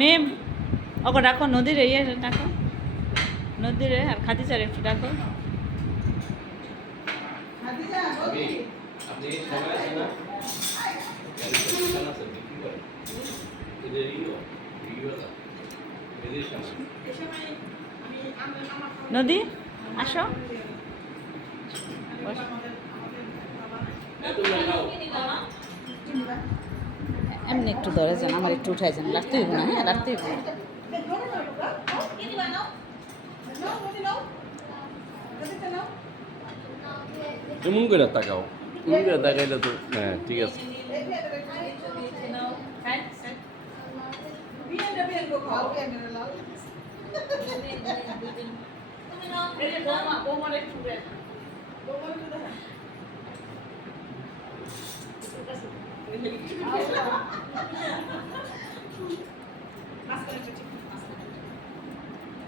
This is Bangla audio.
মেম ওকে ডাকো, নদীর ইয়ে ডাকো, নদীরে আর খাদিজার একটু ডাকো। নদী আসো, এমনি একটু ধরে যান, আমার একটু উঠাই যান, রাখতে হইব না, হ্যাঁ রাখতে হইব না। এমন করে তাকাও, এমন করে তাকাইলে তো হ্যাঁ ঠিক আছে।